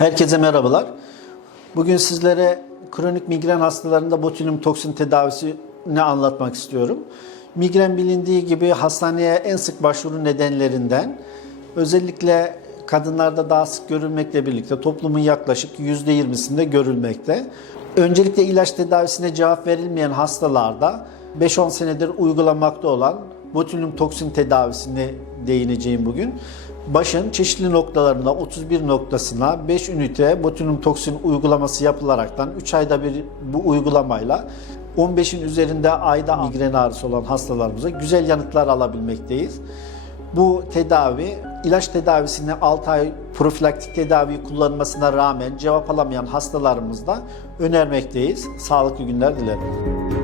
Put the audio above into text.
Herkese merhabalar. Bugün sizlere kronik migren hastalarında botulinum toksin tedavisini anlatmak istiyorum. Migren bilindiği gibi hastaneye en sık başvuru nedenlerinden özellikle kadınlarda daha sık görülmekle birlikte toplumun yaklaşık %20'sinde görülmekte. Öncelikle ilaç tedavisine cevap verilmeyen hastalarda 5-10 senedir uygulamakta olan botulinum toksin tedavisine değineceğim bugün. Başın çeşitli noktalarında 31 noktasına 5 ünite botulinum toksin uygulaması yapılaraktan 3 ayda bir bu uygulamayla 15'in üzerinde ayda migren ağrısı olan hastalarımıza güzel yanıtlar alabilmekteyiz. Bu tedavi ilaç tedavisini 6 ay profilaktik tedavi kullanmasına rağmen cevap alamayan hastalarımızda önermekteyiz. Sağlıklı günler dilerim.